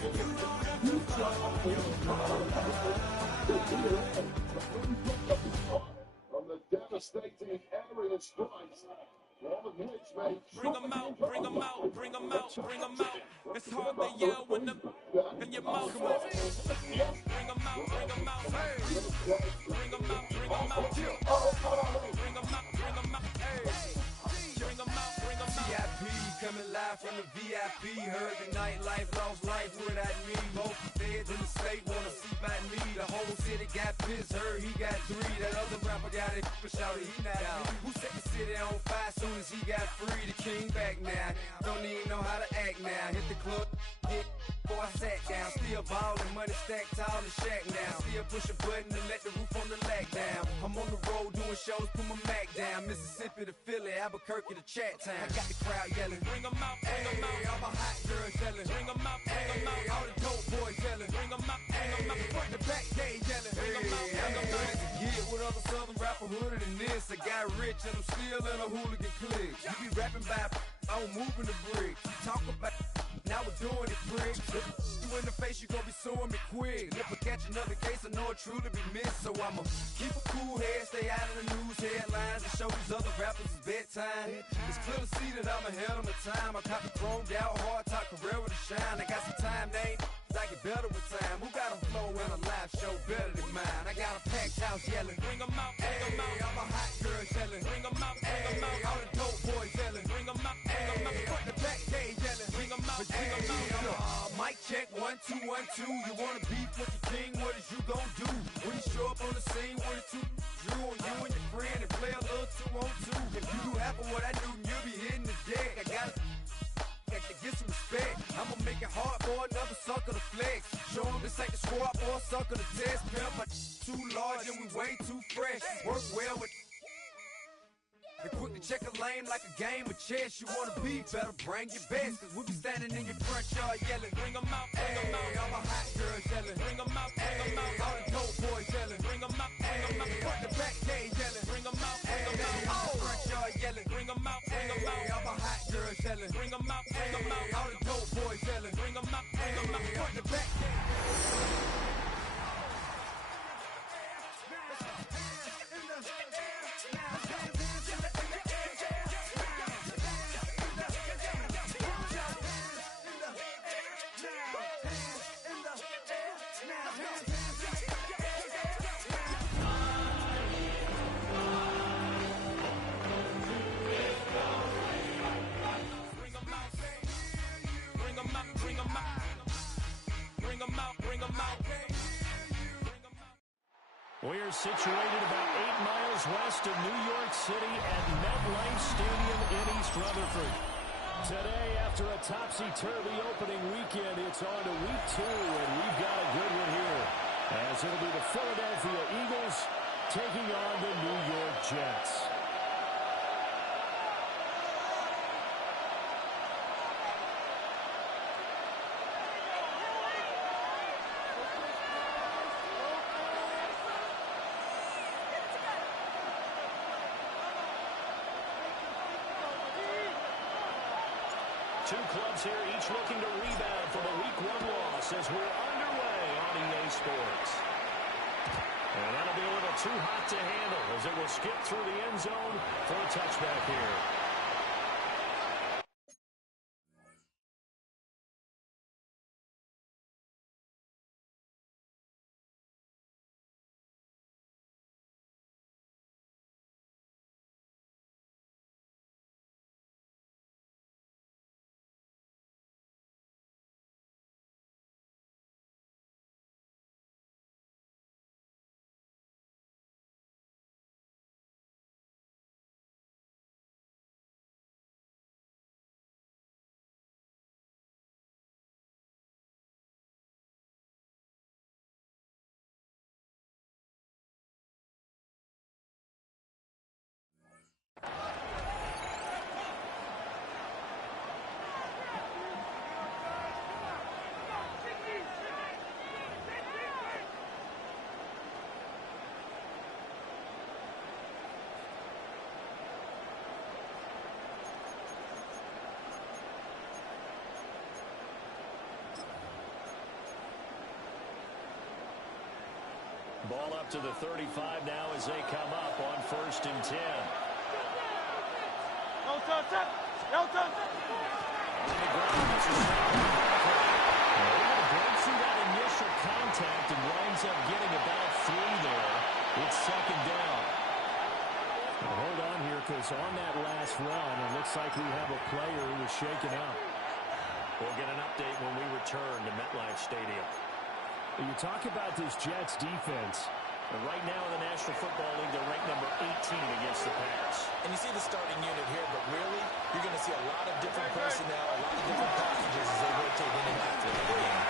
From the devastating area strikes. Bring them out, bring them out, bring them out, bring them out. It's hard to yell when the in your mouth. Bring them out, bring them out. Hey. Bring them out, bring them out. Bring them out, bring them out. Hey. Bring them out, bring them out. VIP coming live from the VIP. Heard the nightlife, lost life without me. Both feds in the state wanna see by me. The whole city got pissed, heard he got 3. That other rapper got it, but shouted he not me. Who set the city on fire soon as he got free? The king back now, don't even know how to act now. Hit the club, get before I sat down. Still ballin', money stacked tall in the shack now. Still push a button and let the roof on the lack down. I'm on the road doing shows, put my Mac down. Mississippi to Philly, Albuquerque to Chat Town. I got the crowd yelling, bring them out, bring them out. All my hot girls yelling, bring them out, bring them out. All the dope boys yelling, bring them out, bring them out. Front the back, they yelling, bring them out, bring them out. Get with other southern rapper hooded than this. I got rich and I'm still in a hooligan clique. You be rapping by I'm moving the bricks. You talk about now we're doing it, prick. You in the face, you gon' be suing me quick. If I catch another case, I know it truly be missed. So I'ma keep a cool head, stay out of the news headlines, and show these other rappers it's bedtime. It's clear to see that I'm ahead of my time. I copy chromed out, hard talk, career with a shine. I got some time, name. I get better with time. Who got a flow and a live show better than mine? I got a packed house yelling, bring them out, bring them out. All my hot girls yelling, bring them out, bring them out. All the dope boys yelling, bring them out, bring them out. Front the back, they yelling, bring them out, bring them out. Mic check, 1 2 1 2. You wanna beef with the king? What is you gon' do when you show up on the scene with a 2 Drew on you and your friend and play a little 2 on 2? If you do half of what I do, you'll be hitting the deck. I gotta get some respect. I'ma make it hard for another sucker to flex. Show him this ain't the squad for a sucker to test. Pimp, my too large and we way too fresh. Work well with and quick to check a lane like a game of chess. You wanna be better, bring your best. Cause we be standing in your front yard yelling, bring them out, bring them out. All my hot girls yelling, bring them out, bring them out. All the dope boys yelling, bring them out, bring them out. Front the back, they yelling, bring them out, bring them out. Front yard yelling, bring them out, bring them out. All my hot girls yelling, bring them out, bring them out. All the dope boys yelling, bring them out, bring them out. Front the back. We're situated about 8 miles west of New York City at MetLife Stadium in East Rutherford. Today, after a topsy-turvy opening weekend, it's on to week 2, and we've got a good one here, as it'll be the Philadelphia Eagles taking on the New York Jets. Two clubs here, each looking to rebound from a Week 1 loss as we're underway on EA Sports. And that'll be a little too hot to handle as it will skip through the end zone for a touchback here. Ball up to the 35 now as they come up on 1st and 10. No touch. No touch. On the ground, it's a shot. Able to break through that initial contact and winds up getting about 3 there. It's 2nd down. Now hold on here, because on that last run, it looks like we have a player who was shaken up. We'll get an update when we return to MetLife Stadium. You talk about this Jets defense. And right now in the National Football League, they're ranked number 18 against the pass. And you see the starting unit here, but really, you're going to see a lot of different personnel, a lot of different packages as they rotate in and out through the game.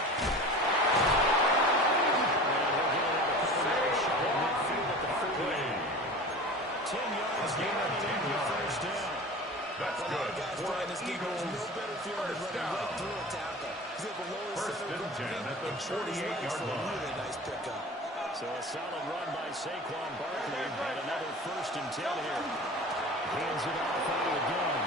And we're getting a couple shot at midfield at the 48. 10 yards, gain on the 1st down. That's good. Guys playing this game, there's no better feeling than running right through a tackle. He's able to lower his center of gravity and short his legs for a really nice pickup. So a solid run by Saquon Barkley, and another 1st and 10 here. Hands it off out of the gun.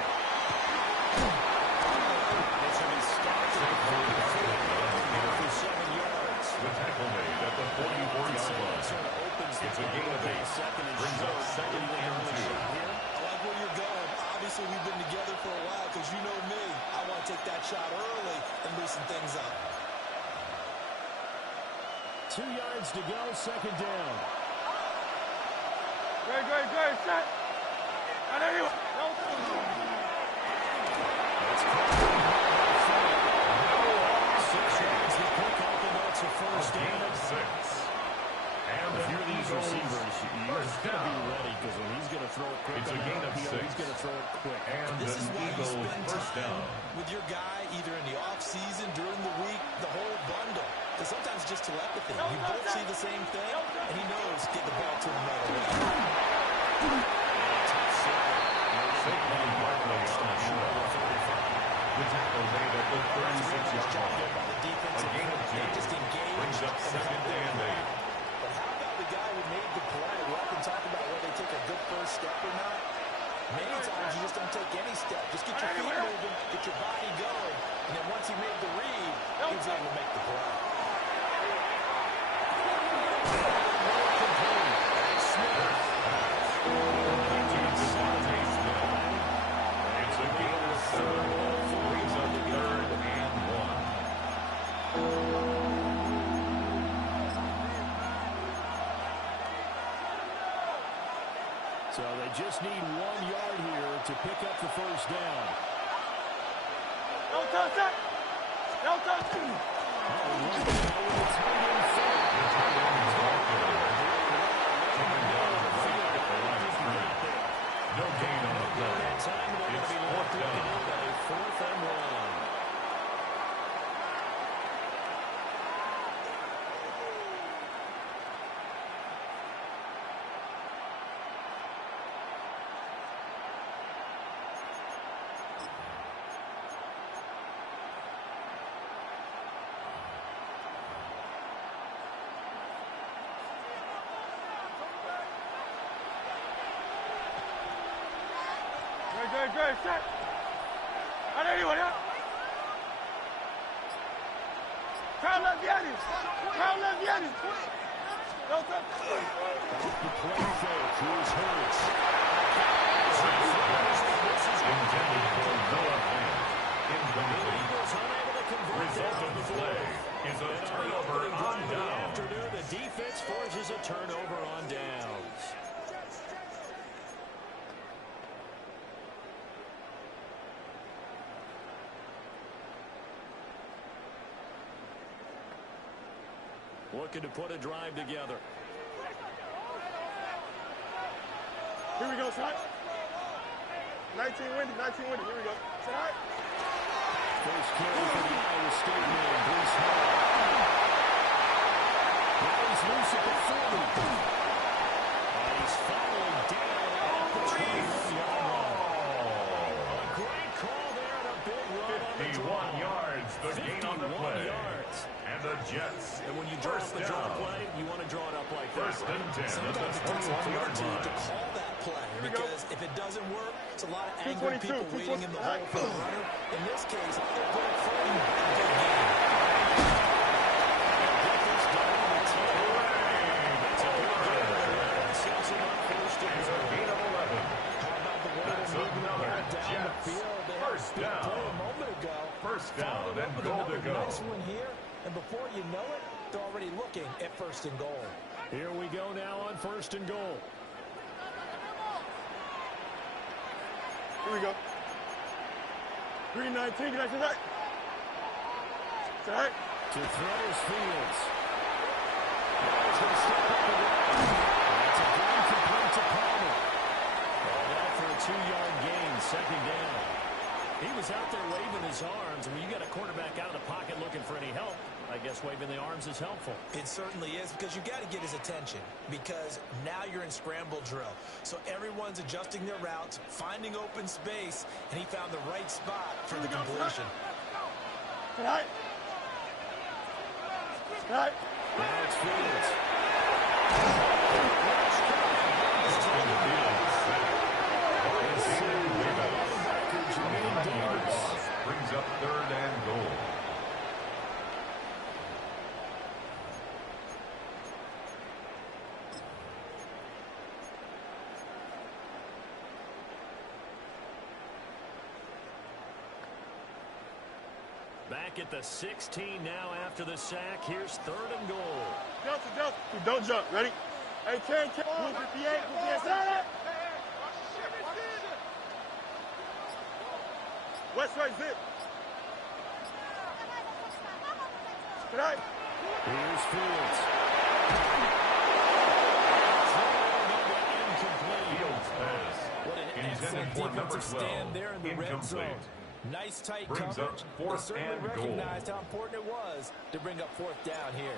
This will be stopped at the 44 for 7 yards. The tackle made at the 44-yard line. Sort of opens the It's a gain of 8. 2nd and Brings up 2nd and 2. I like where you're going. Obviously, we've been together for a while because you know me. I want to take that shot early and loosen things up. 2 yards to go, 2nd down. Great. Set. And anyway. No touch. That's caught. 6 yards to pick up, and that's a 1st down. 6. And If you're these receivers, you've got to be ready, because when he's going to throw it quick, It's a gain of 6. he's going to throw it quick. And This is why you Eagles spend 1st time down. with your guy either in the off-season, during the week, the whole bundle. Because sometimes it's just telepathy. You both see the same thing, and he knows get the ball to him right away. Saquon Barkley on the show. The tackle made at the 36-yard line. A gain of 2. Just engage. Brings up 2nd and 8. But how about the guy who made the play? We often talk about whether they take a good first step or not. Many times you just don't take any step. Just get your feet moving, get your body going, and then once he made the read, he was able to make the play. It's a gain of 7. Brings up 3rd and 1. So they just need 1 yard here to pick up the 1st down. No touch. No touch. No gain on the play. It's 4th down. 4th and 1. Great. Set. And anyway. Crown left Yannis. No touch. The play fake. Here's Hurts. Intended for Noah Fant. Incomplete. Eagles unable to convert. Result of the play is a turnover on down. Afternoon, the defense forces a turnover on downs. Looking to put a drive together. Here we go, son. 19 windy. Here we go. Set. First carry for the Iowa State man, Bruce Hall. Now he's loose at the 40. And he's following down at the 21-yard line. A great call there and a big run on the draw. 51 yards, the gain on the play. yards. And the Jets. And when you draw up the draw play, you want to draw it up like that. 1st and 10 at Sometimes it the takes a 21-yard fortitude to line. call that play because if it doesn't work, it's a lot of angry people waiting in the hole for the runner. In this case, they're put in front of him. this one here, and before you know it, they're already looking at 1st and goal. Here we go now on 1st and goal. Here we go. 319, get out to that. Right. To throw his Fields. That's going to step up the right. That's a game complete to Palmer. All that for a 2-yard gain, 2nd down. He was out there waving his arms, and when you got a quarterback out of the pocket looking for any help, I guess waving the arms is helpful. It certainly is, because you got to get his attention, because now you're in scramble drill. So everyone's adjusting their routes, finding open space, and he found the right spot for the completion. Right. Right. Now it's Fields. Brings up 3rd and goal. Back at the 16 now after the sack. Here's 3rd and goal. Delta. Don't jump. Ready? Hey, 10, 58, 58. West right zip. Right. Here's Fields. Fields pass. What an excellent defensive stand there in the red zone. Nice tight Brings coverage. up They 4th certainly and goal. recognized how important it was to bring up 4th down here.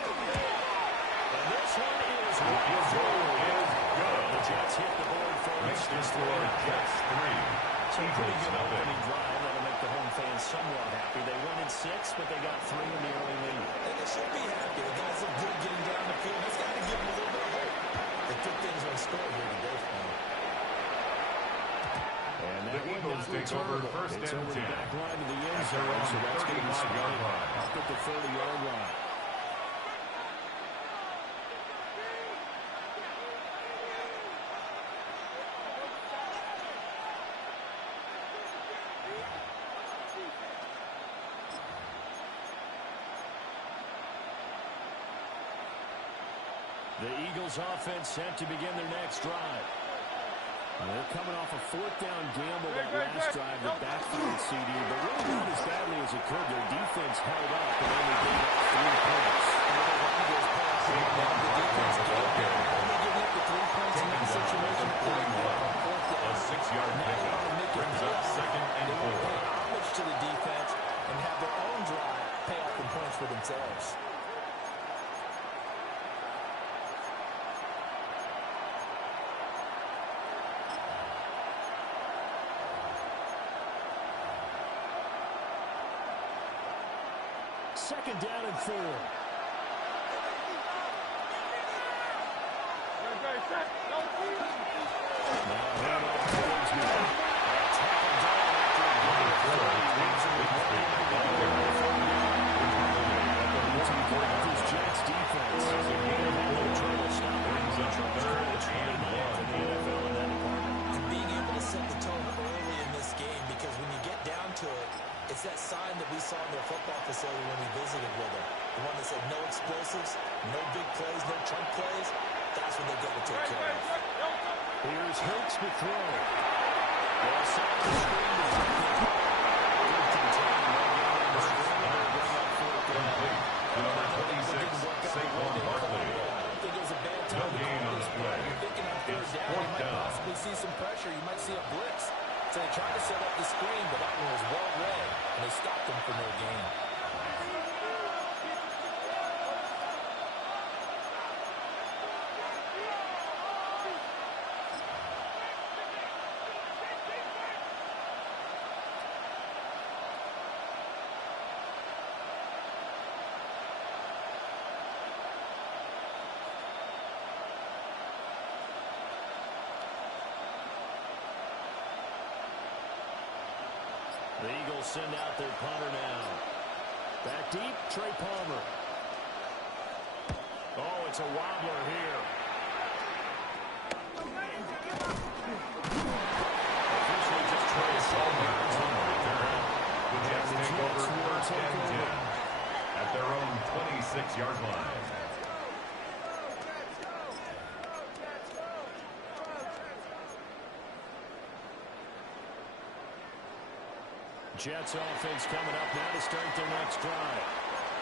And this one is The field goal is good. The Jets hit the board first. Makes the score Jets 3. So pretty Eagles good nothing. opening drive. That'll make the home fans somewhat happy. They won in 6, but they got 3 in the early lead. And they should be happy. The guys look good getting down the field. That's got to give them a little bit of hope. They took things on score here today for them. And The Eagles take over 1st it's and over 10. the back line of the end At their zone, own so that's going to be 35-yard line. up at the 30-yard line. The Eagles offense set to begin their next drive. They're coming off a 4th down gamble that last drive that backfired CD, but really not as badly as it could. Their defense held up and only gave up 3 points. The defense only giving up the 3 points in that situation. A 6-yard pickup brings up 2nd and They want to 4. pay homage to the defense and have their own drive pay off in points for themselves. Second down and 4. Being able to set the tone early in this game, because when you get down to it, it's that sign that we saw in their football facility when we visited with them. The one that said no explosives, no big plays, no chunk plays. That's what they got to take care of. Here's Hurts to throw. Well, set the screen to good containment. The screen will bring up 4th down. The number 26, Saquon Barkley. I don't think it was a bad time No to gain call on this the play. play. You're thinking on 3rd It's down, 4th you might down. possibly see some pressure. You might see a blitz. So they tried to set up the screen, but that one was well read, and they stopped them from their game. The Eagles send out their punter now. Back deep, Trey Palmer. Oh, it's a wobbler here. Officially just Trey Palmer. The Jets take over first and 10 at their own 26-yard line. Jets offense coming up now to start their next drive.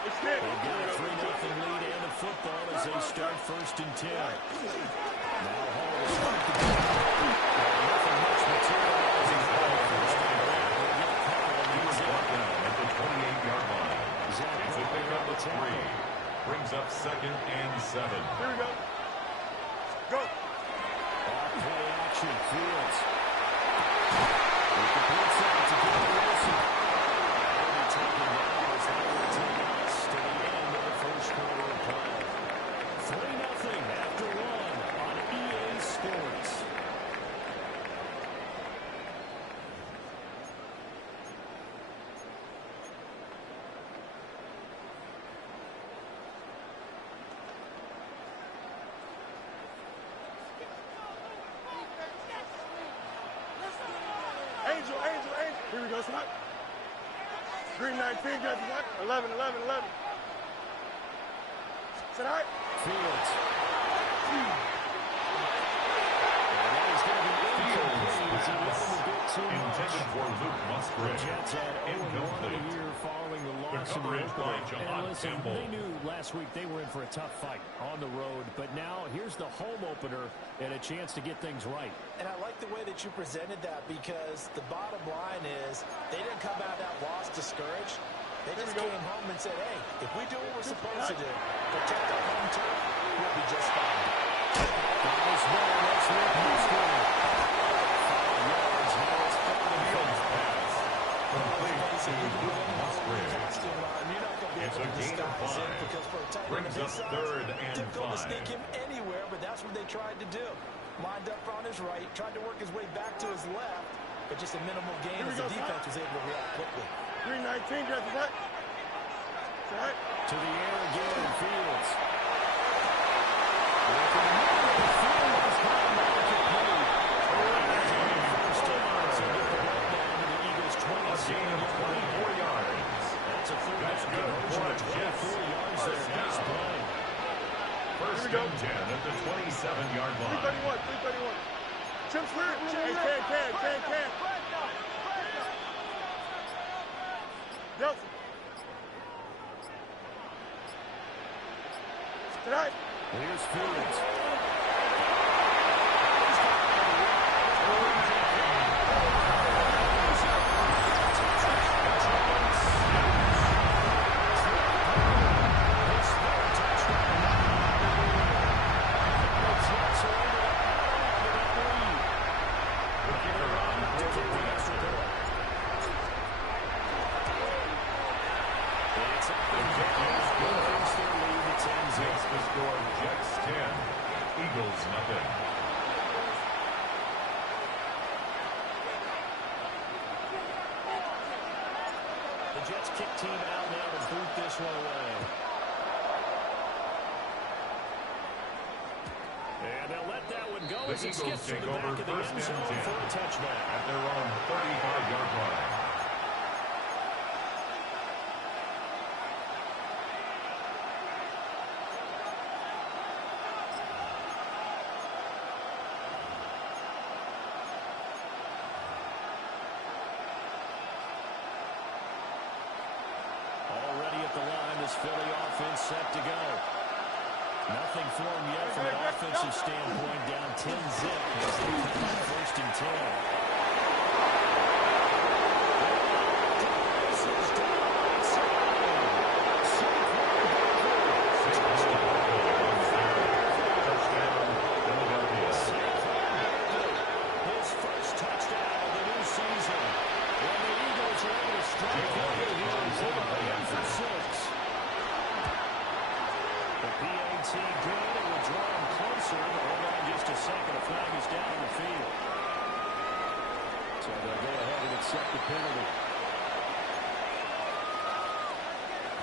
They've got a 3-0 lead and the football as they start first and 10. Now Hall will start the game. Nothing much materializing for first and 10. He was brought down at the 28-yard line. It's a pickup of 3. Brings up second and 7. Here we go. Go. Off play action. Fields. With the blitz out to Gary Wilson. They'll be taken down as they will take us to the end of the first quarter of play. 3-0 after 1 on EA Sports. Angel. Here we go, Snap. Green 19, got what? 11. Sit high. Fields. And that is going to be Intended for Luke Musgrave. Jets had 0-1 here following the loss in the coverage by opener. John And listen, Campbell. they knew last week they were in for a tough fight on the road, but now here's the home opener and a chance to get things right. And I like the way that you presented that because the bottom line is they didn't come out of that loss discouraged. They just came home and said, hey, if we do what we're supposed to do, protect our home turf, we'll be just fine. Nice ball. That's Luke Musgrave. 5 yards. Now it's Fields pass. Complete to Luke Musgrave. It's a gain of 5. Brings up third and 5. Difficult to sneak him anywhere, but that's what they tried to do. Lined up on his right, tried to work his way back to his left, but just a minimal gain as the defense was able to react quickly. Green 19, got what? Sit high. to the air again. Fields. With a number of Fields coming back to play. First down. So get the ball down to the Eagles' 24 yards. That's a third That's down good conversion for of the Jets. 24 yards there. Nice play. First and 10 at the 27-yard line. 331. Chip's clear. Can. Nelson. Tonight. Here's Fields. Eagles nothing. The Jets kick team out now to boot this one away. And they'll let that one go as it skips to the back of the end zone for a touchback. At their own 35-yard line. Already at the line, this Philly offense set to go. Nothing for them yet from an offensive standpoint, down 10-zip as they come up first and 10. His first touchdown of the new season. When the Eagles are able to strike out here, he's in for 6. The PAT good. It will draw him closer, but hold on just a second. A flag is down on the field. So they'll go ahead and accept the penalty.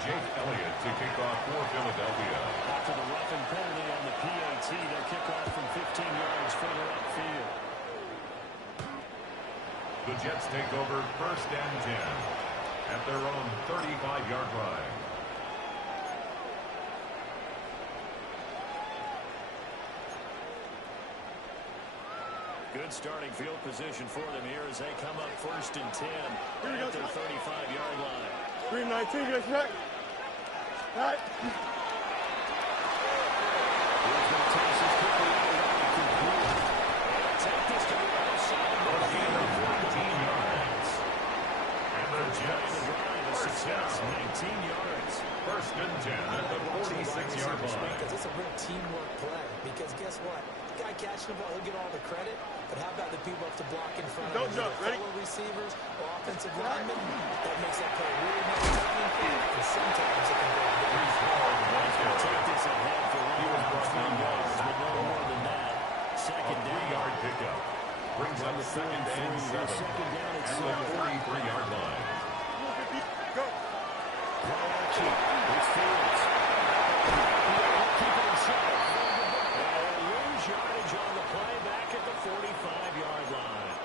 Jake Elliott to kick off for Philadelphia. After the roughing penalty on the PAT, they'll kick off from 15 yards further upfield. The Jets take over first and 10. at their own 35-yard line. Good starting field position for them here as they come up 1st and 10 at their 35-yard line. 319, get back. Right. Take this to the outside. A gain of 14 yards. And the Jets success 19 yards. 1st and 10 at the 46-yard line. Because it's a real teamwork play. Because guess what? The guy catching the ball, he'll get all the credit. But how about the people up to block in front of him? Don't jump, ready? Fellow receivers or offensive linemen. That makes that play really nice timing. And sometimes it can go Take this ahead for 1 yards, but no more than that. Second down. 3-yard pickup. Brings up 2nd and 7 at the 43-yard line. Go. Play action. It's Fields. Keep it himself. And lose yardage on the play back at the 45-yard line.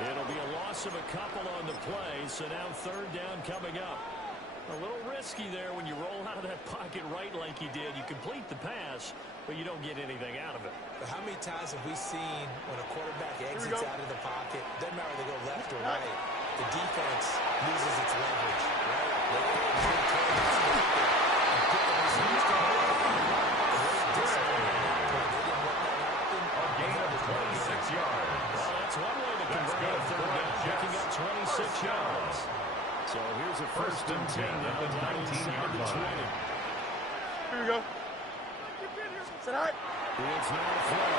It'll be a loss of a couple on the play, so now 3rd down coming up. A little risky there when you roll out of that pocket right like you did. You complete the pass, but you don't get anything out of it. But how many times have we seen when a quarterback exits out of the pocket, doesn't matter if they go left or right, the defense loses its leverage, right? They get A gain of 26 yards. Well, that's one way to convert a 3rd down, picking up 26 yards. So here's a 1st and 10 at the 19-yard line. Here we go. Sit out. It's not a throw.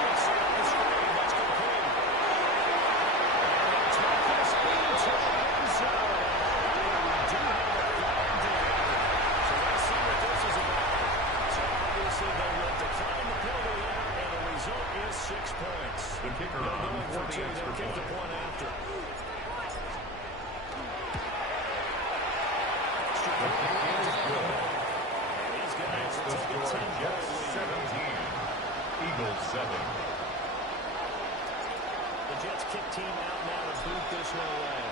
It's off the screen. That's complete. Take this into the end zone. We do have a 3rd down. So let's see what this is about. So obviously they will decline the penalty here, and the result is 6 points. The kicker on for the extra Kick the point. point after. The kick is good. These guys Makes will the take a score 10-point Jets lead. 17. Eagles 7. The Jets kick team out now to boot this one away.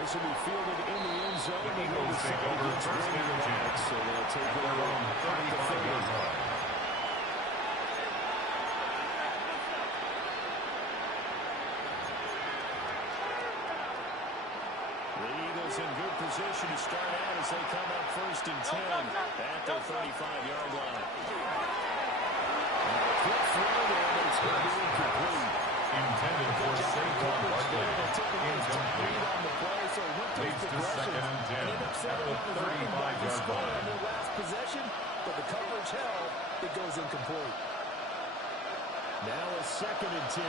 This will be fielded in the end zone. The Eagles take over 1st and 10 So they'll take at their own 35-yard line. The Eagles in good position to start out as they come up 1st and 10 at their 35-yard line. Quick throw there, but it's going to be incomplete. Intended for Saquon Barkley. Incomplete. Leads to 2nd and 10 at the 35-yard line. their last possession, but the coverage held, it goes incomplete. Now a 2nd and 10.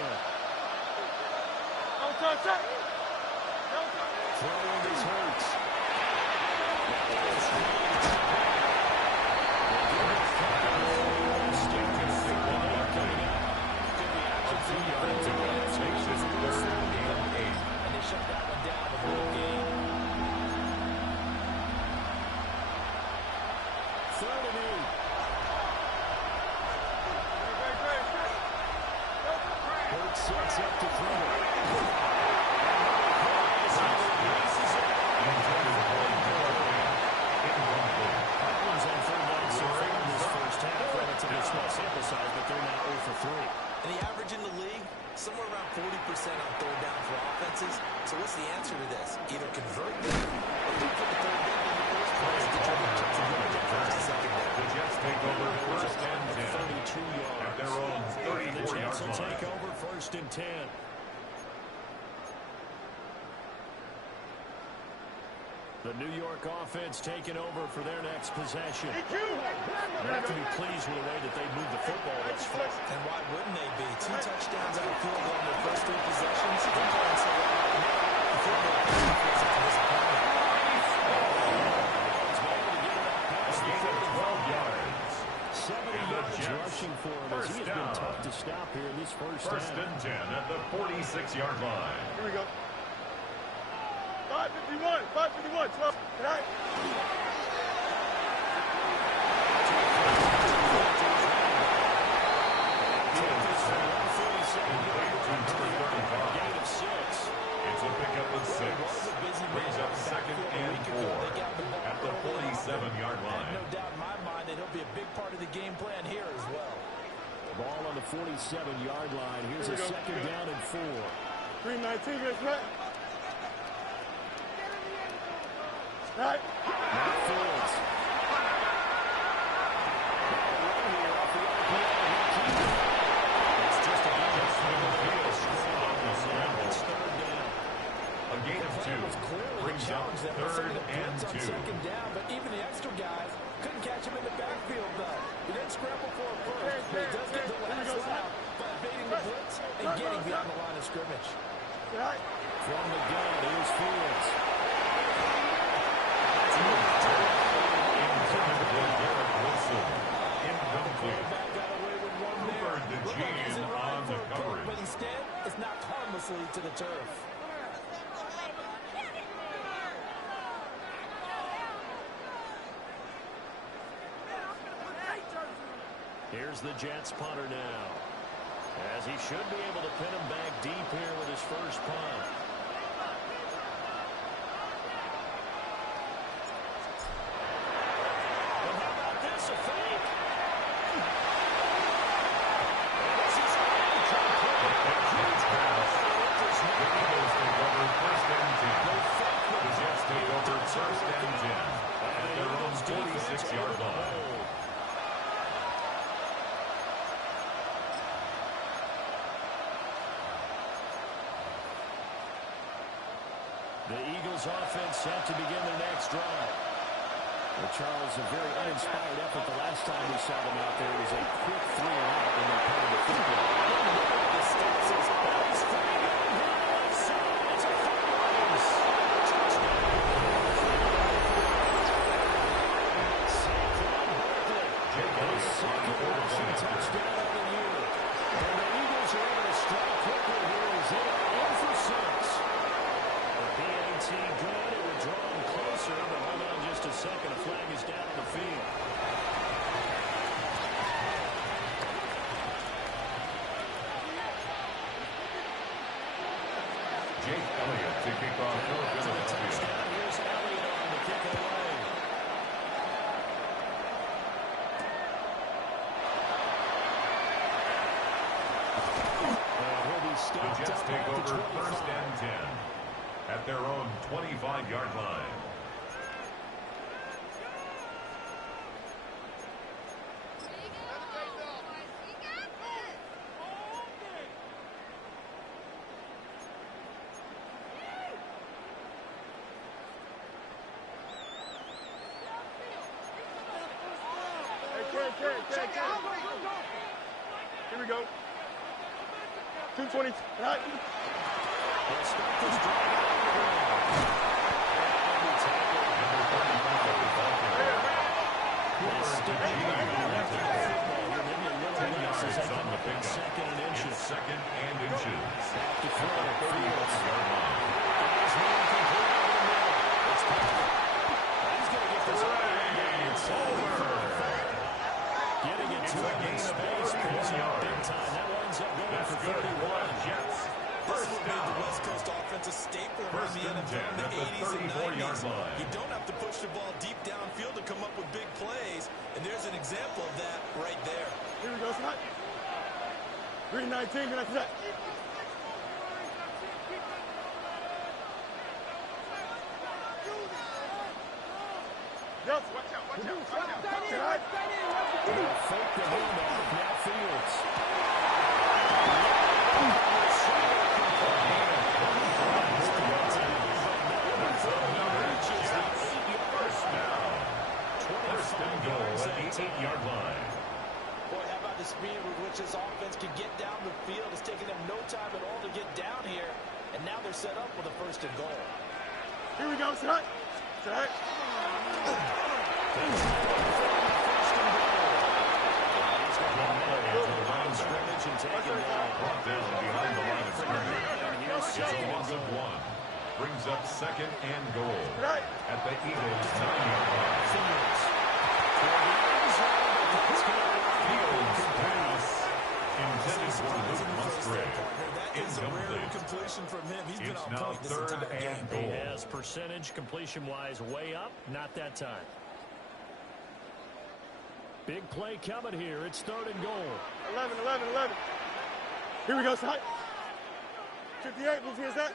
Don't touch it. Throwing this hurts. Takes his 3rd and 8. And they shut that one down the whole game. 3rd and 8. Hurts sets up to throw. Cardinals on 3rd down so far in this first half. Relatively small sample size, but they're now 0 for 3. And the average in the league, somewhere around 40% on 3rd down for offenses. So what's the answer to this? Either convert them or you put the 3rd down in the first place to try to get to the second down. The Jets take over 1st and 10 32 yards. at their own The Jets 34-yard will take line. over 1st and 10. The New York offense taking over for their next possession. They have to be pleased with the way that they moved the football this far. And why wouldn't they be? 2 touchdowns on the field goal in their first 3 possessions. They're playing so well. The football defense is a disappointment. It's able to get it up past the 12 yards. 70 yards rushing for him as he has been tough to stop here in this first half. 1st and 10 at the 46-yard line. Here we go. 551, 12. Can I? Take this Gain of 6. It's a pickup of 6. Brings up 2nd and 4 at the 47-yard line. No doubt in my mind that he'll be a big part of the game plan here as well. Ball on the 47-yard line. Here's a 2nd down and 4. 319, that's right. Right. Now Fields. It's just a gain of 2. Brings up 3rd and 2. Second down, but even the extra guys couldn't catch him in the backfield, though. He didn't scramble for a first, but he does get the last lap by evading the blitz and getting beyond the line of scrimmage. from the gun. Here's Fields. But instead, it's knocked harmlessly to the turf. Here's the Jets punter now, as he should be able to pin him back deep here with his first punt. And how about this, a fake? This is a huge pass. The Eagles take over 1st and 10. The Jets take over 1st and 10 at their own 46-yard line. The Eagles offense set to begin their next drive. Well, Charles, a very uninspired effort the last time we saw them out there. It was a quick 3-and-out when they punted the football. The stats is it's a touchdown on the year. And the Eagles are able to strike quickly here as they are in for 6. PAT good. It would draw him closer, but hold on just a second. A flag is down on the field. Jake Elliott to kick off for Philadelphia. Here's Elliott on to kick it away. The Jets take over 1st and 10 at their own 25-yard line. Here we go. 220. Right. Let's start this drive. On the pickup. 2nd and inches. 2nd and inches. Back to throw. At the 30-yard line. He's going to get this it's over. Getting it to him in space. Pulls up big time. That winds up going for 31. Jets. This will make the West Coast offense a staple around the NFL in the 80s and 90s. You don't have to push the ball deep downfield to come up with big plays, and there's an example of that right there. Here we go, son. 319, can I see that? Yes, watch out, watch out, watch out. Fake the handoff. Now Fields. First and goal at the 8-yard line. Boy, how about the speed with which this offense can get down the field? It's taken them no time at all to get down here, and now they're set up with a 1st and goal. Here we go, son. Set. Scrimmage and take him down. Brought down behind the line of scrimmage. It's a loss of 1. Brings up 2nd and goal at the Eagles' 9-yard line. Fields pass Intended for Luke Musgrave. That is a rare Incomplete. completion from him. He's been It's on now point this 3rd entire game. and He goal. has percentage completion-wise way up. Not that time. Big play coming here. It's 3rd and goal. 11, 11, 11. Here we go, side. 58, move here, Zach.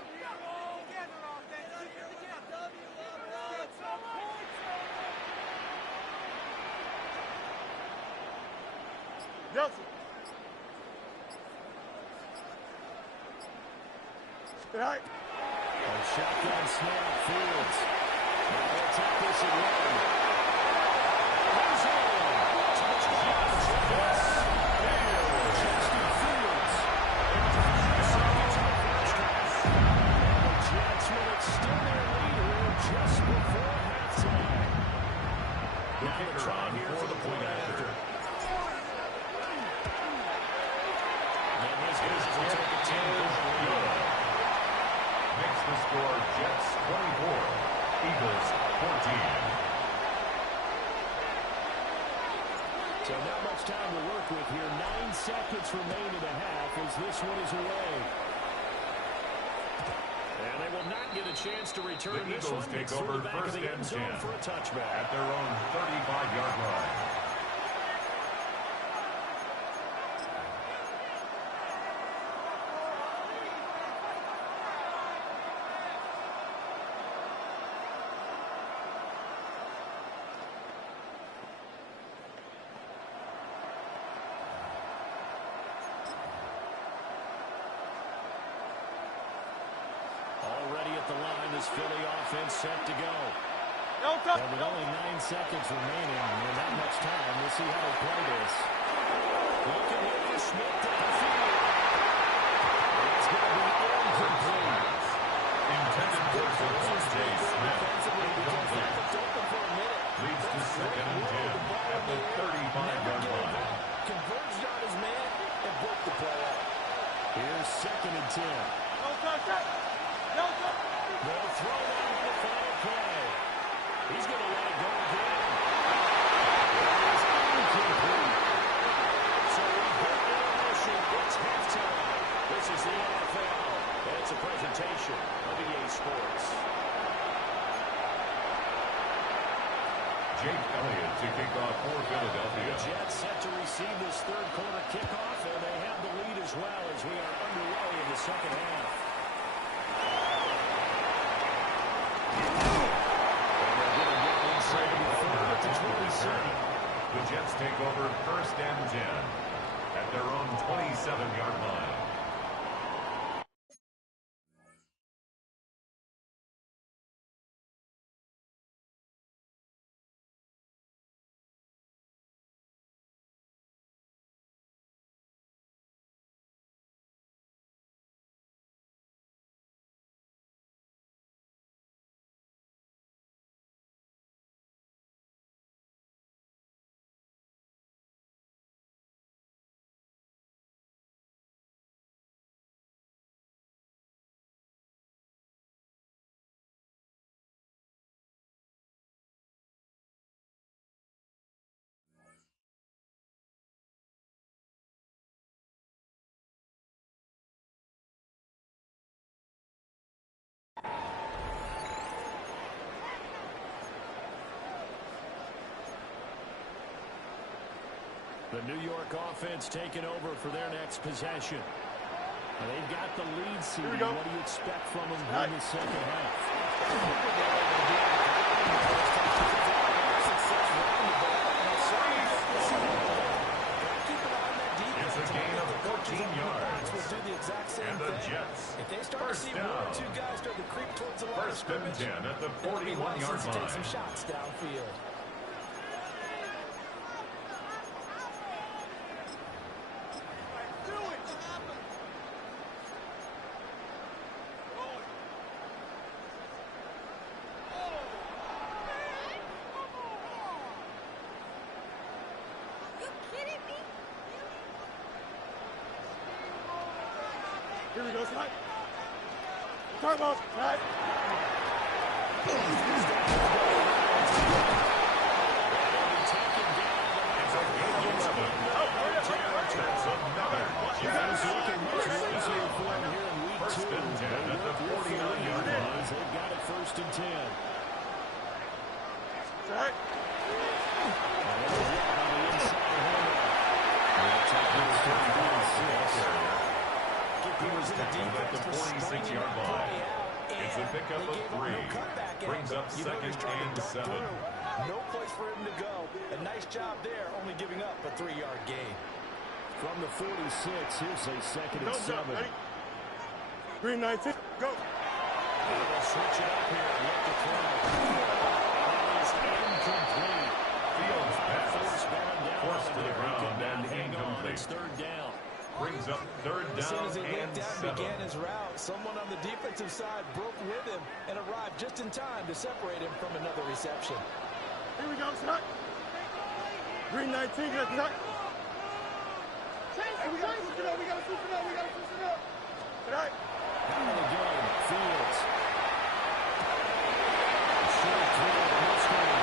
Nelson. Good height. A shotgun snap, Fields. Now they'll take this and run. Here's one. Touchdown, Jets. Justin Fields. The Jets will extend their lead here just before halftime. The kicker on for the point after. And this will take a 10-point lead. Makes the score Jets 24, Eagles 14. So not much time to work with here. 9 seconds remain in the half as this one is away. And they will not get a chance to return The this Eagles one. take It's through over the back of first the end and zone 10 for a touchback. at their own 35-yard line. Already at the line, this Philly offense set to go. No touch. And with only 9 seconds remaining and not much time, we'll see how they play this. Looking here, Smith at the field. It's going to be incomplete. Intended for J. Smith. Incomplete. Leads to 2nd and 10 at the 35-yard line. Converged on his man and broke the play out. Here's 2nd and 10. No touch. No touch. They'll throw down for the final play. He's going to let it go again. It is incomplete. So we've got intermission. It's halftime. This is the NFL. And it's a presentation of EA Sports. Jake Elliott to kick off for Philadelphia. The Jets set to receive this third quarter kickoff, and they have the lead as well as we are underway in the second half. The Jets take over 1st and 10 at their own 27-yard line. The New York offense taking over for their next possession. They've got the lead seed. Here we go. What do you expect from them in the second half? It's a gain of 14 yards. Will do the exact same And the thing. Jets, If they start to first see one or down. two guys start to creep towards the line of 1st and scrimmage, 10 at the there'll be 41-yard license to take some line. shots downfield. Here we go, side. Turbo, side. It's a gain of 11. That's another Things looking much rosier for him here in week 2. First and 10 at the 49-yard line. They've got it 1st and 10. Right. He was tackled at the 46-yard line. It's a pickup of 3. Brings up 2nd and 7. No place for him to go. A nice job there, only giving up a 3-yard gain. From the 46, here's a 2nd and 7. Ready? 3-19. Go. They'll switch it up here and let the throw. That is incomplete. Fields pass. Forced to the ground and hang on. incomplete. It's 3rd down. Brings up 3rd As soon down as he and went down 7. and began his route, someone on the defensive side broke with him and arrived just in time to separate him from another reception. Here we go, son. 3-19, let's not. Hey, we gotta switch it up, we gotta switch it up, we gotta switch it up. Tonight. Out of the game, Fields. Short throw, no screen.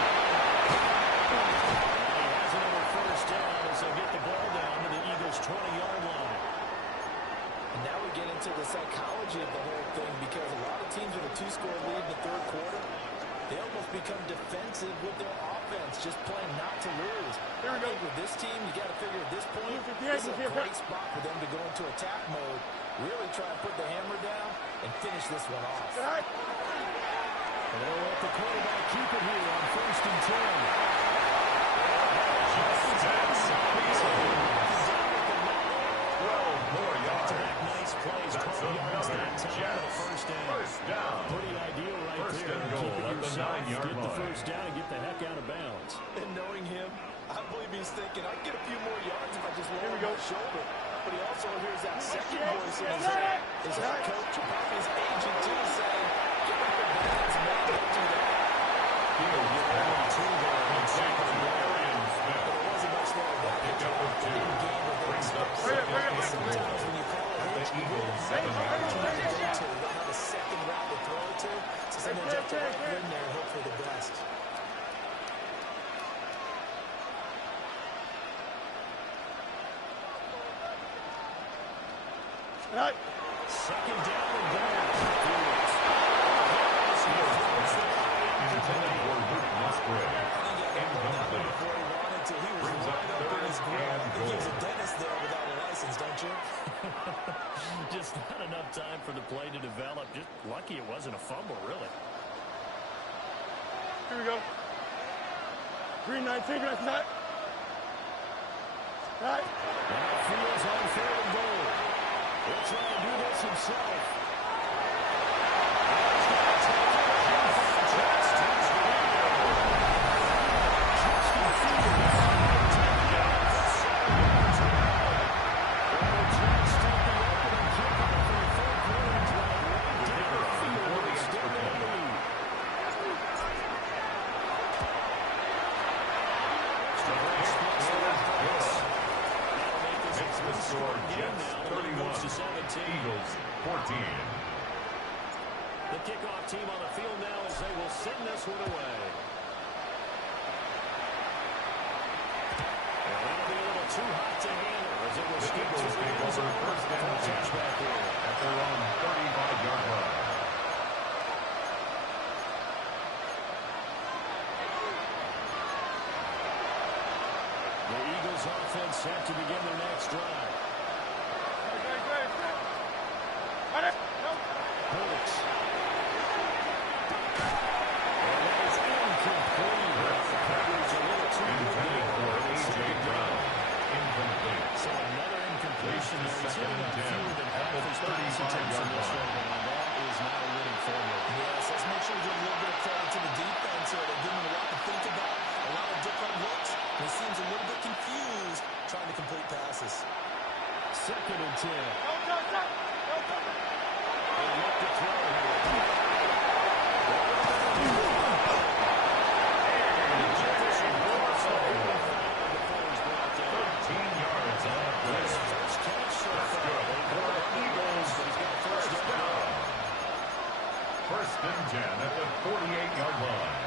He has another 1st down as they get the ball down to the Eagles' 20-yard line. And now we get into the psychology of the whole thing, because a lot of teams with a 2-score lead in the 3rd quarter, they almost become defensive with their offense, just playing not to lose. Here we go. With this team, you got to figure at this point, this is a great spot for them to go into attack mode, really try to put the hammer down and finish this one off. Tonight. And they'll let the quarterback keep it here on 1st and 12 more yards. 10. Nice plays. That's 12 yards another that time. Jets. 1st down. Pretty ideal right 1st there. and goal Keep it at the yourself, 9-yard get the line. 1st down and get the heck out of bounds. And knowing him, I believe he's thinking, I can get a few more yards if I just lower my shoulder. But he also hears that second voice in his head. His head coach, and probably his agent too, saying, get rid of balance, man, don't do that. Fields pass. But it wasn't much there of that. Pick up of 2. Brings up 2nd and 10. Sometimes when you call At it the Eagles' 7-yard you line. don't go to, you don't have a second route to throw it to. So sometimes you have to wait in there and hope for the best. Tonight. 2nd down and goal. Intended for Luke Musgrave. Incomplete. Before he wanted to, he was Brings up right up in his 3rd grill. I and think he was a goal. dentist there without a license, don't you? Just not enough time for the play to develop. Just lucky it wasn't a fumble, really. Here we go. 3-19, let's not. Tonight. Now Fields on 3rd and goal. He'll try and do this himself. Score Jets 31, Eagles 14. The kickoff team on the field now as they will send this one away. Well, that'll be a little too hot to handle as it will The skip Eagles take over 1st and 10 at their own 35-yard line. The Eagles offense set to begin their next drive. Hurts. And that is incomplete. Coverage a little too Intended for good. A.J. Brown. Incomplete. So another incompletion. Leads to He's hit 2nd and 10 fewer than half at the his pass attempts in 35-yard this line. one, and that is not a winning formula. Yes, let's make sure we give a little bit of credit to the defense here. They're giving him a lot to think about, a lot of different looks. And he seems a little bit confused trying to complete passes. 2nd and 10. They look to throw here. First and 10 at the 48-yard line.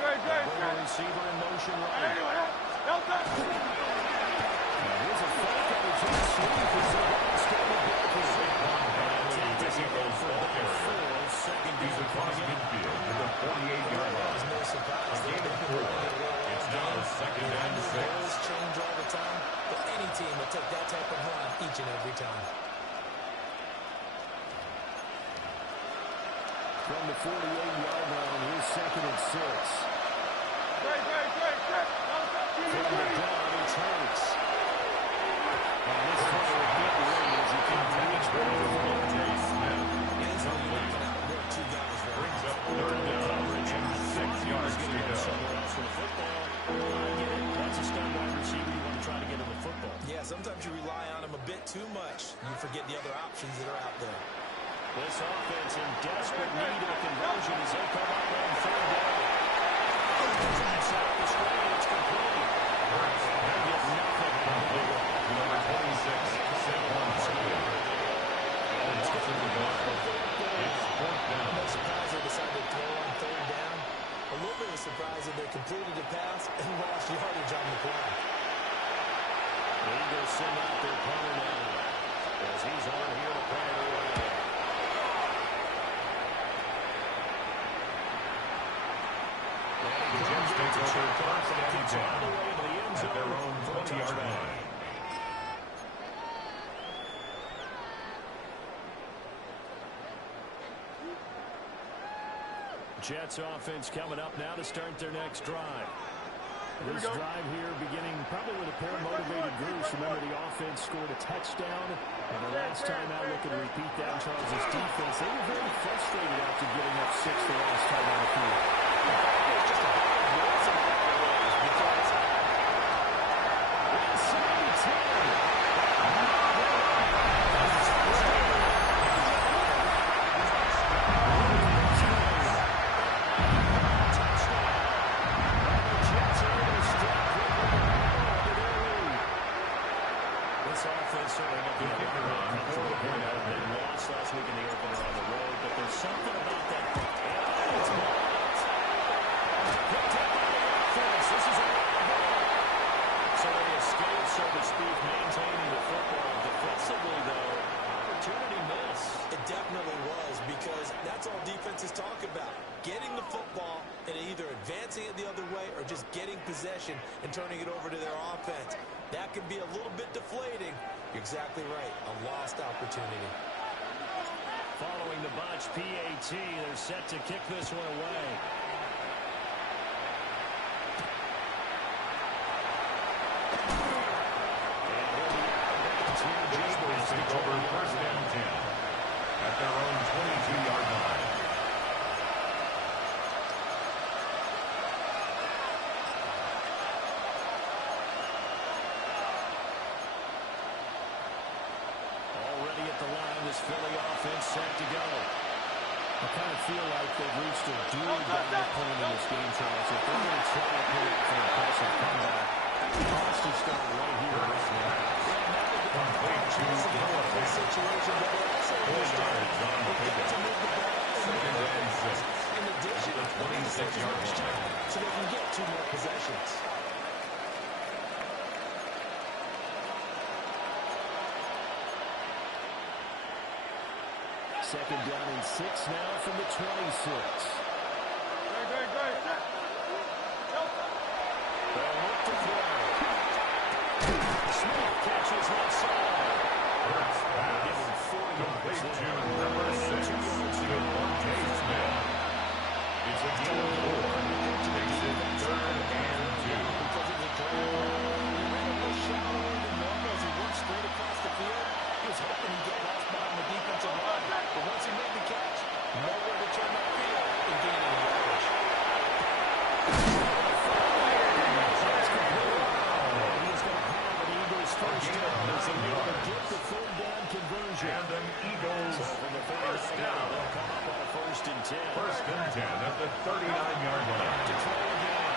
The receiver in motion right. Now here's a fake that is just sweep. It's a ball started back here. Second he's across midfield to the 48-yard line. There's no surprise. A gain of 4. It's now second and 6. Rules change all the time, but any team will take that type of run each and every time. From the 48-yard line, here's second and 6. From the gun, it's Hurts. And this one will get late as he can reach for Brings up third down and 6 yards to go. somewhere else for the football. I get it. That's a stud wide receiver. You want to try to get him the football. Yeah, sometimes you rely on him a bit too much. You forget the other options that are out there. This offense in desperate need of a conversion as they come up on third down. Drives out the screen. It's complete. They get nothing complete. Number 26, Saquon Barkley. All losses of the It's fourth down. I'm not surprised they decided to throw on third down. A little bit of a surprise that they completed a pass and lost yardage on the play. The Eagles send out their punter now as he's on here to punt it away. The Jets take over first and 10 at their own 20-yard line. Jets offense coming up now to start their next drive. This drive here beginning probably with a pair of motivated groups. Remember, the offense scored a touchdown, and the last time out looking to repeat that, Charles' defense, they were very frustrated after giving up 6 the last time on the field. And turning it over to their offense. That can be a little bit deflating. You're exactly right. A lost opportunity. Following the botch PAT, they're set to kick this one away. Take over first and 10 at their own 22-yard line. This Philly offense set to go. I kind of feel like they've reached a do-or-die point in this game, Charles. If they're going to try to pull off an impressive comeback, the cost is starting right here. Complete to Noah. Situation, but they also 4 yards on the pickup. Second and 6. In addition, the 26-yard line. So they can get 2 more possessions. Second down and 6 now from the 26. They'll look to throw. Smith catches that side. First pass. Complete to number 6. To Monte Smith. It's a gain of 4. Makes it third and 2. Because of the draw. He ran a little shallower than normal as he worked straight across the field. He was hoping he'd get lost behind the defensive line. But once he made the catch, nowhere to turn that field and gain any yardage. That's complete. He's going to have an Eagles first down as they able to get the third down conversion. And an Eagles first down. They'll come up on a first and 10. First and 10 at the 39-yard line. To try again.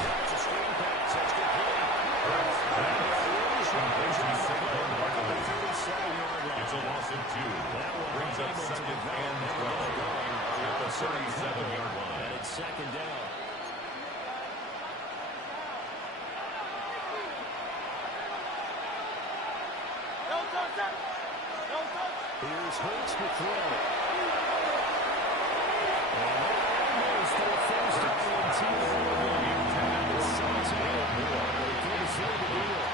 That's a Here's Hurts to throw. And almost their first INT of the game. The Suns have more. They could have sealed the deal.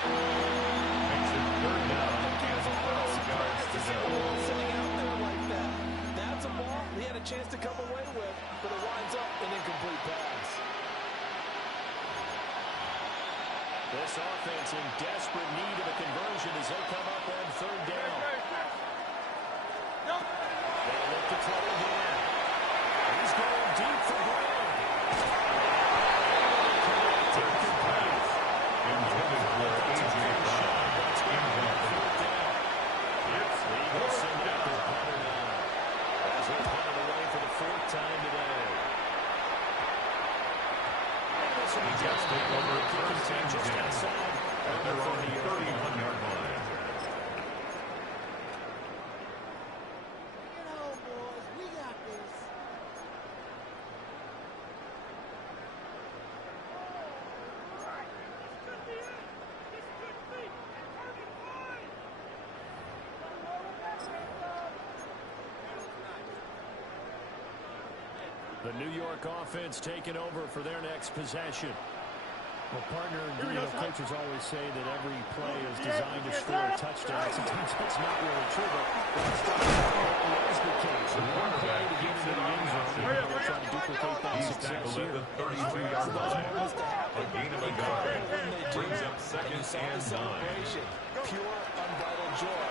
Makes it third down and 12 yards to go. Sitting out there like that. That's a ball he had a chance to come away with, but it winds up an incomplete pass. This offense in desperate need of a conversion as they come up on third down. They'll look to throw again. He's going deep for Brown. Intended for AGOI. Incomplete. The Eagles send out their punter now as they punt it away for the fourth time today. This will be Jets take over first and just 10 outside at their own 31-yard line. The New York offense taking over for their next possession. Well, partner, coaches always say that every play is designed to score a touchdown. Sometimes that's not really true, but that's the case. One play to get into the end zone, they'll try to duplicate that success here. At the 32-yard line. A gain of a yard. Brings up second and 9. Pure, unbridled joy.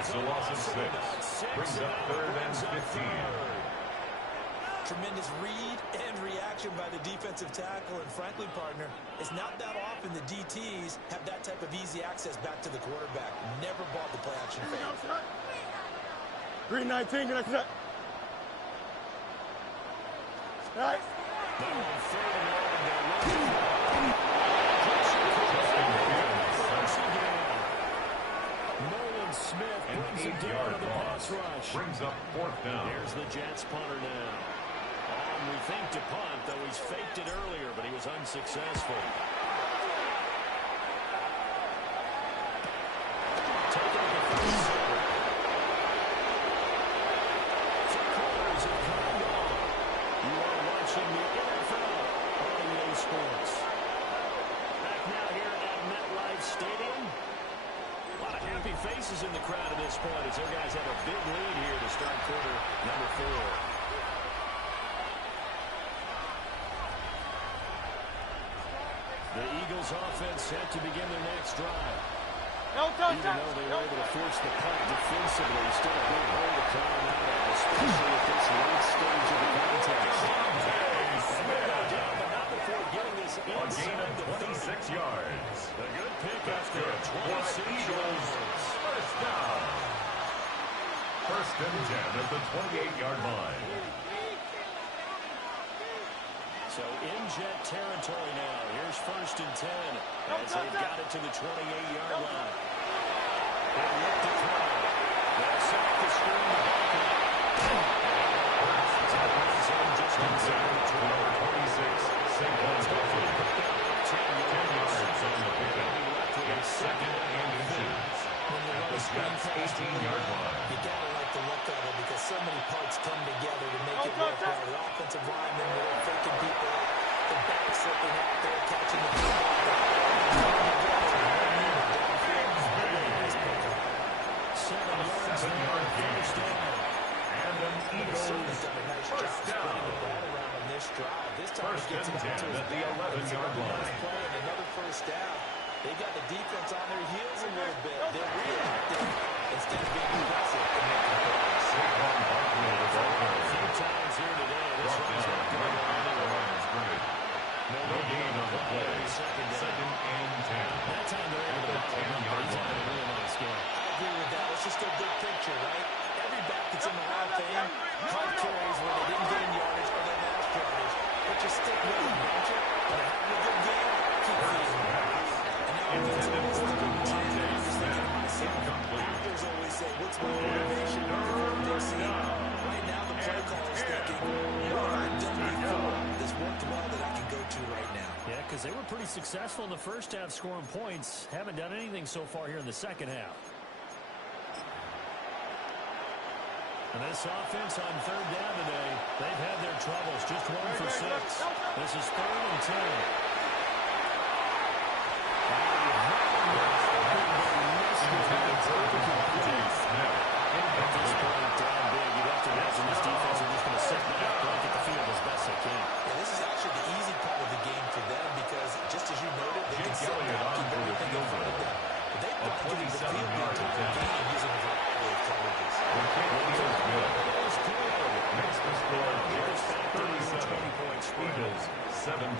It's a loss of 6. Brings up third and 15. Tremendous read and reaction by the defensive tackle. And frankly, partner, it's not that often the DTs have that type of easy access back to the quarterback. Never bought the play action fake. 319, get that. All right. Smith an brings it 8-yard down to the pass loss. rush. Brings up fourth down. Here's the Jets punter now. We think to punt, though he's faked it earlier, but he was unsuccessful. Taking the first seven. Two quarters have come and gone. You are watching the NFL on EA Sports. Back now here at MetLife Stadium. A lot of happy faces in the crowd at this point as their guys have a big lead here to start quarter number 4. The Eagles offense set to begin their next drive. Even though they were able to force the punt defensively, still a big hole to climb out of, especially at this late stage of the contest. But not before getting this inside the 26 yards. A good pick after 26 yards. First down. First and 10 at the 28-yard line. So in Jet territory now. Here's first and 10 as they've got it to the 28-yard line. They look to throw. They'll set up the screen to Baker. Just inside the 26. Saquon Barkley. 10 yards on the pickup. It's second and inches. At the Jets' 18-yard line. You gotta like the look of it because so many parts come together to make it work well. The offensive linemen, they're faking people out. The back slipping out there, catching the ball. 7-yard gain. And an Eagles first down. This time First and 10 at the 11-yard line. Another first down. They got the defense on their heels a little bit. They're reacting instead of being aggressive and making plays. Saquon Barkley with all A few times here today, this one's not going to go anywhere. No gain on the play. Second and 10. That time they're able to battle him up. He's having a really nice game. I agree with that. It's just a big picture, right? Every back that's in the Hall of Fame, caught carries where they didn't get in yardage or they lost yardage. But you stick with them, don't you? When they're having a good game, keep feeding. Intended for Devontae Smith. Incomplete. Actors always say, what's my motivation? They see successful in the first half scoring points. Haven't done anything so far here in the second half. And this offense on third down today, they've had their troubles. Just 1 for 6. This is 3rd and 10. At this point, down big, you'd have to imagine this defense is just going to sit back, block at the field as best they can. Yeah, this is actually the easy part of the game for them because, just as you noted, they can sit back, keep everything in front of them. But they've got to get the field the entire game using a variety of coverages. Makes the score 37. Eagles 17.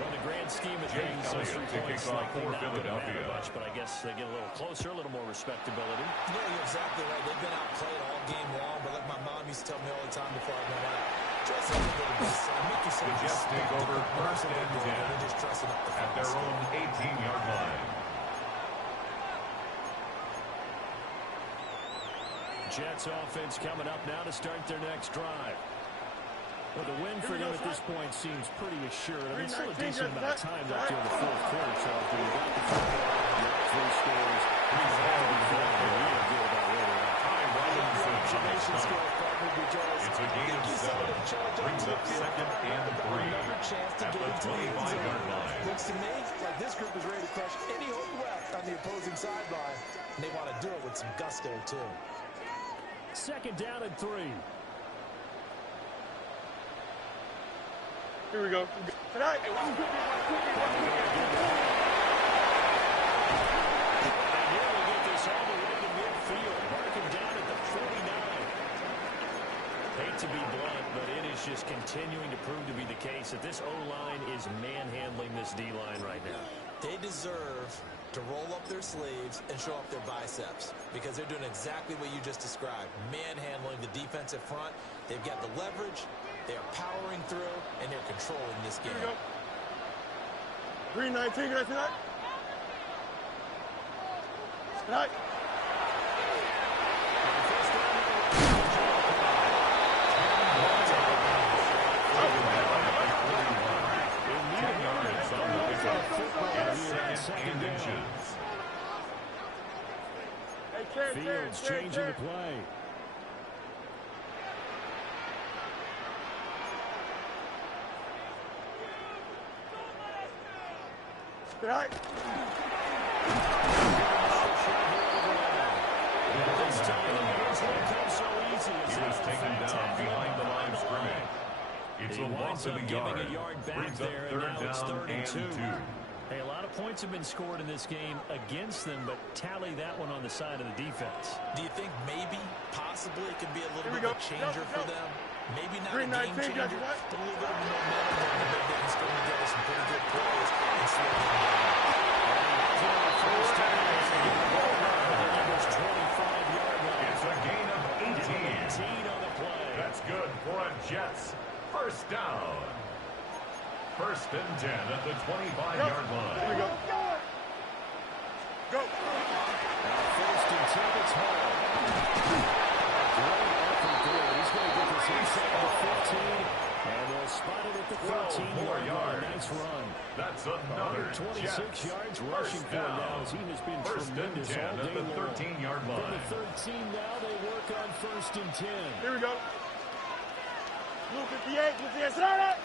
Well, the grand scheme of things, those 3 points likely not going to matter much, but I guess they get a little closer, a little more respectability. Yeah, you're exactly right. They've been outplayed all game long, but like my mom used to tell me all the time before I went out, dress up a little bit, son. Make yourself The Jets take over 1st and 10 they're just dressing up the at their own 18-yard line. Jets offense coming up now to start their next drive. Well, the win for them at this point seems pretty assured. I mean, still a decent amount of time left in the fourth quarter, so if you got the football, you got 3 scores, you have to be feeling really good about where they're at. It's a gain of 7. Brings up 2nd and 3 at the 25-yard line. Looks to me like this group is ready to crush any hope left on the opposing sideline, and they want to do it with some gusto, too. 2nd down and 3. Here we go. Tonight. They nearly get this all the way to midfield. Marking down at the 49. Hate to be blunt, but it is just continuing to prove to be the case that this O-line is manhandling this D-line right now. They deserve to roll up their sleeves and show up their biceps because they're doing exactly what you just described, manhandling the defensive front. They've got the leverage, they're powering through, and they're controlling this game. 3-19, guys, tonight. Tonight. Fields changing the play. Tonight. This time the Bears won't come so easy. He was taken down behind the line of scrimmage. It's a loss of a yard. Brings up 3rd down and 2. Hey, a lot of points have been scored in this game against them, but tally that one on the side of the defense. Do you think maybe, possibly, it could be a little bit of a changer for them? Maybe not a game changer, but a little bit of momentum that they can string together some pretty good plays and slow them down. First time, the 25-yard line. It's a gain of 18. 18 on the play. That's good for a Jets 1st down. 1st and 10 at the 25-yard line. Here we go. Go. Now 1st and 10, it's Hall. Great effort there. He's going to get this inside the 15, and they'll spot it at the 13-yard line. Nice run. That's another 26 yards rushing for him now. His team has been 1st and tremendous 10 all at day the long. 13-yard From line. the 13 now, they work on 1st and 10. Here we go. Blue 58, blue 58, tonight.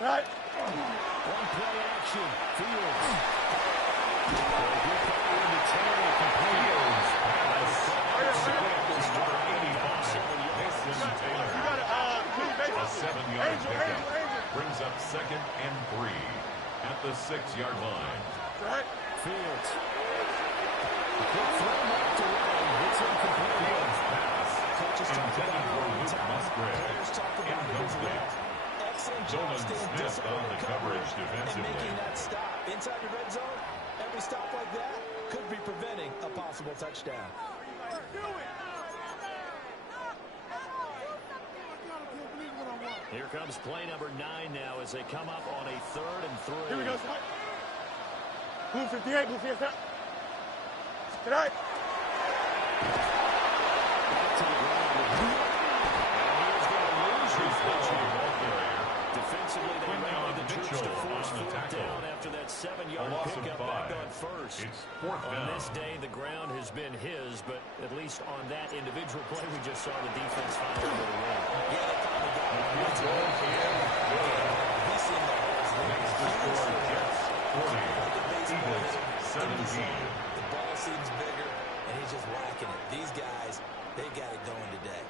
Right. One play action. Fields. A 7-yard pickup brings up 2nd and 3 at the 6-yard line. Right. Fields. Quick throw knocked away. It's incomplete. Fields pass intended for Luke Musgrave. Incomplete. Nolan Smith on the coverage defensively. And making that stop inside the red zone, every stop like that could be preventing a possible touchdown. Here comes play number 9 now as they come up on a 3rd and 3. Here we go, tonight. Blue 58, blue 58. Tonight. Back to the ground. And he's going to lose his ball. Defensively, they rallied the troops to force 4th down after that first. It's fourth On down. this day, the ground has been his, but at least on that individual play, we just saw the defense finally able to win. Yeah, they finally got it. He's seen the holes. Makes the score Jets 40, Eagles 17. The ball seems bigger, and he's just whacking it. These guys, they got it going today.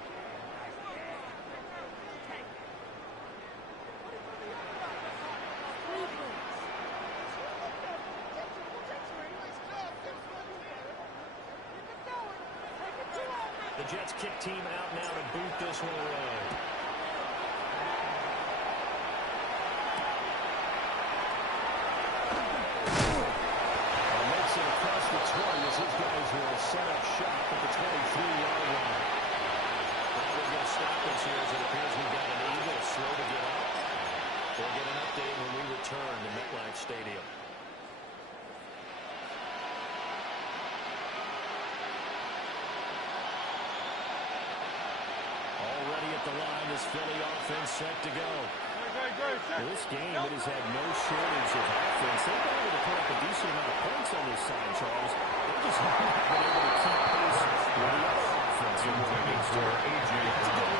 The Jets kick team out now to boot this one away. Makes it across the 20 as his guys will set up shop at the 23-yard line. Now we're going to stop this here as it appears we've got an Eagle slow to get up. We'll get an update when we return to MetLife Stadium. Already at the line, this Philly offense set to go. This game, it has had no shortage of offense. They've been able to put up a decent amount of points on this side, Charles. They just haven't been able to keep pace with the other offense. Intended for A.J. Brown.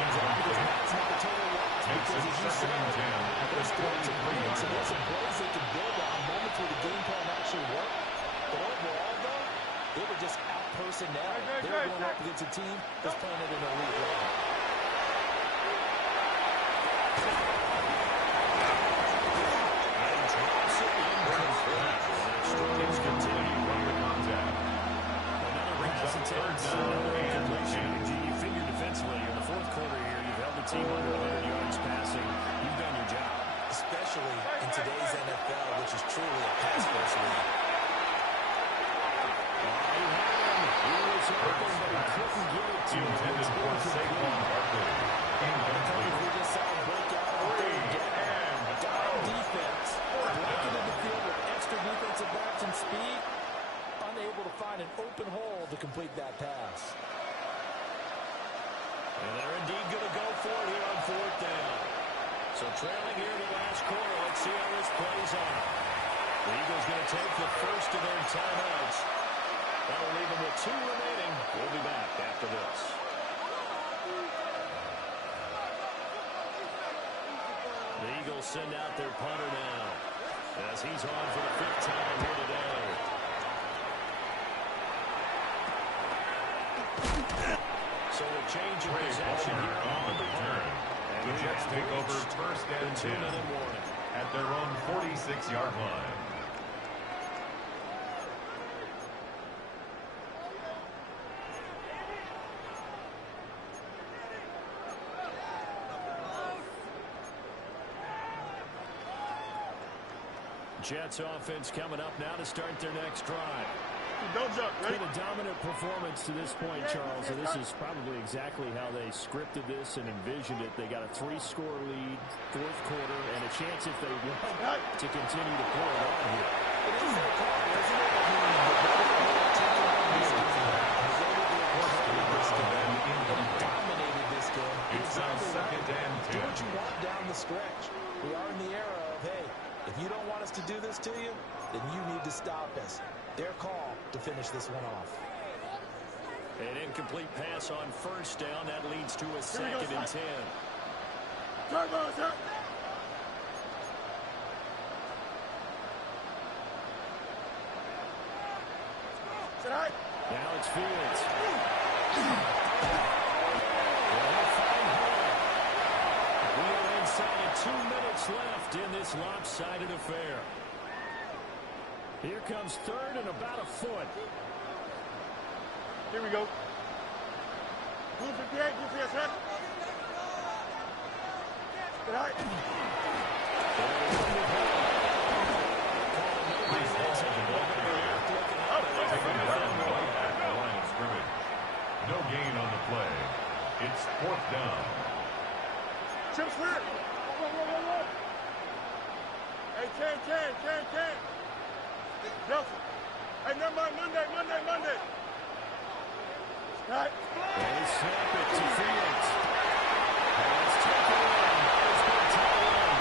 It's not a total loss Makes because, it as you second and 10 at the there's 23-yard some line. plays they could build on, moments where the game plan actually worked. But overall, though, they were just out-personnel. They were going up against a team that's playing at an elite level. You figure defensively in the fourth quarter here, you've held the team under 100 yards passing. You've done your job. Especially in today's NFL, which is truly a pass-first league. He was open, but he couldn't get it to him. Intended for Saquon Barkley. Incomplete. We just saw him break out on third down. Dime defense. Blocking in the field with extra defensive backs and speed. Unable to find an open hole to complete that pass. And they're indeed going to go for it here on fourth down. So trailing here in the last quarter. Let's see how this plays out. The Eagles going to take the first of their timeouts. That'll leave them with 2 remaining. We'll be back after this. The Eagles send out their punter now as he's on for the 5th time here today. So a change of possession here on the return. The Jets take over first and 10 at their own 46-yard line. Jets offense coming up now to start their next drive. Don't jump, ready? Been a dominant performance to this point, Charles, and this is probably exactly how they scripted this and envisioned it. They got a 3-score lead, fourth quarter, and a chance if they want to continue to pull it on here. It is their call, isn't it? Dominated this game. It's on second and 10. Do what you want down the stretch. We are in the era of, hey, if you don't want us to do this to you, then you need to stop us. Their call to finish this one off. An incomplete pass on first down. That leads to a second and 10. Turbo, sir. Tonight. Now it's Fields. We are inside of 2 minutes left in this lopsided affair. Here comes third and about a foot. Here we go. Blue 58, blue 58, sir. Tonight. No gain on the play. It's fourth down. Chip clear. Whoa. Hey, Ken. Nelson. Hey, never mind. Monday. Right. They snap it to Fields. Let's take it in. It's been tied in.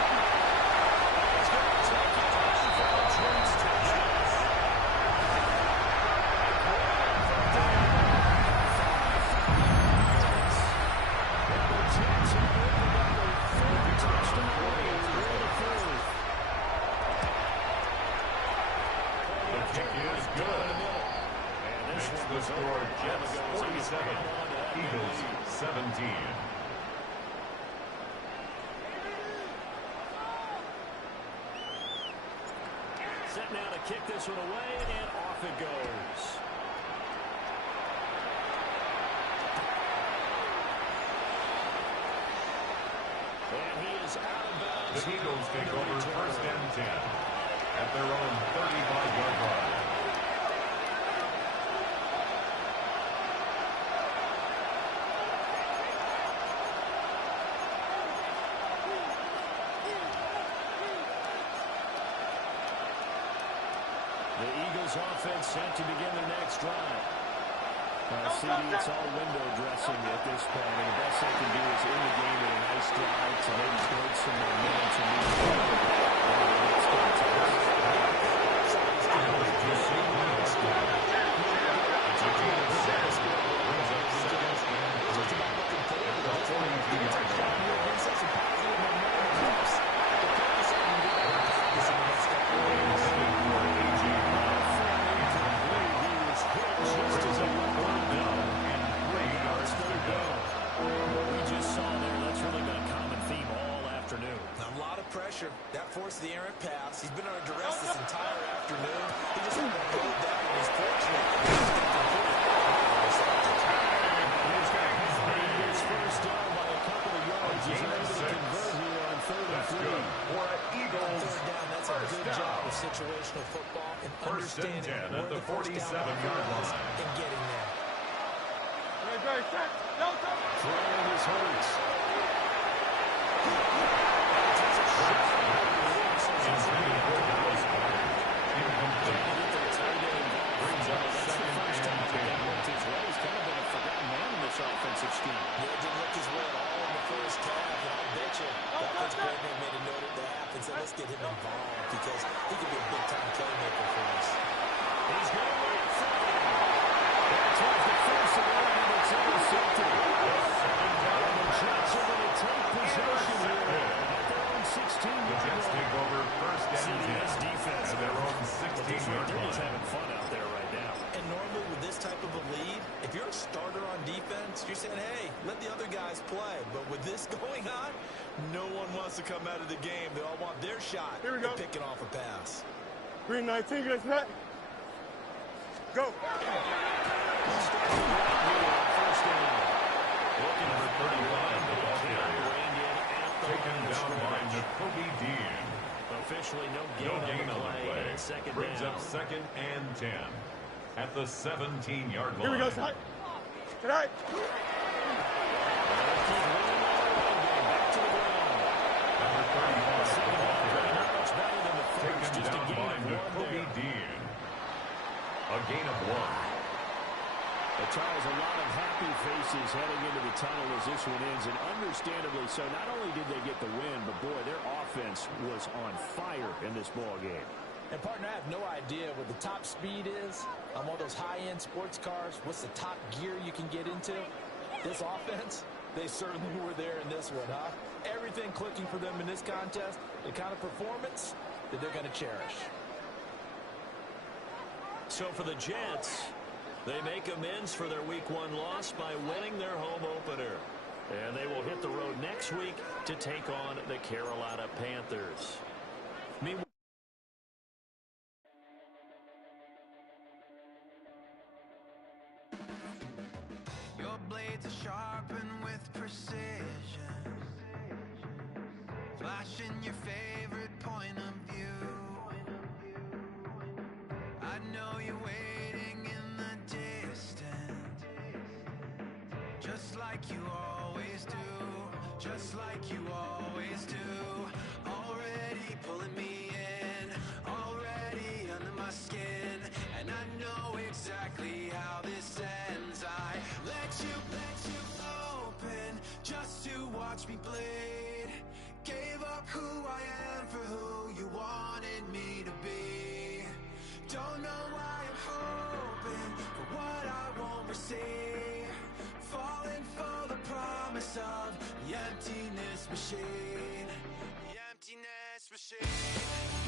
He's going to take it on for a Jets touchdown. the score, Jets 47, Eagles 17. Set now to kick this one away, and off it goes. And he is out of bounds. The Eagles take over first and 10 at their own 35-yard line. The Eagles offense set to begin their next drive. CD, it's all window dressing at this point, and the best they can do is in the game with a nice drive to maybe build some momentum to move forward. Pressure. That forced the errant pass. He's been under duress this entire afternoon. He just had to hold that, and he's fortunate. He's first down by a couple of yards. He's able to convert here on 3rd and 3. For Eagles, third down, that's a good job of situational football and understanding at the 47-yard line and getting there. Throwing his Hurts. Offensive scheme. Yeah, it didn't look his way at all in the first half, and I'll bet you the offense coordinator made a note of the half and said, let's get him involved because he could be a big-time playmaker for us. He's going to wait for him. That tries the first and it's intercepted. And the Jets are going to take possession here at their own 16-yard Jets take over first and 10 defense at their own 16-yard They're just line. having fun out there right now. And normally with this type of a lead, if you're a starter on defense, you're saying, hey, let the other guys play. But with this going on, no one wants to come out of the game. They all want their shot at picking off a pass. Green 19, get us back. Go. Looking Number 35, the ball carrier. Taken down by Nakobe Dean. Officially no gain on the play. Second Brings down. up second and 10 at the 17-yard line. Here we go, Ty. Tonight. Back to the ground. Number 35, the ball carrier. Not much better than the first. Taken Just a down gain by of 1 Nakobe there. Dean. A gain of 1. But Charles, a lot of happy faces heading into the tunnel as this one ends, and understandably so. Not only did they get the win, but boy, their offense was on fire in this ball game. And, partner, I have no idea what the top speed is on one of those high-end sports cars. What's the top gear you can get into? This offense, they certainly were there in this one, huh? Everything clicking for them in this contest, the kind of performance that they're going to cherish. So for the Jets, they make amends for their Week 1 loss by winning their home opener. And they will hit the road next week to take on the Carolina Panthers. Meanwhile, Your blades are sharpened with precision, flashing your favorite point of view. I know you're waiting in the distance, just like you always do, just like you always do. Already pulling me in, already under my skin, and I know exactly how this ends. I let you open just to watch me bleed. Gave up who I am for who you wanted me to be. Don't know why I'm hoping for what I won't receive. Falling for the promise of the emptiness machine. The emptiness machine.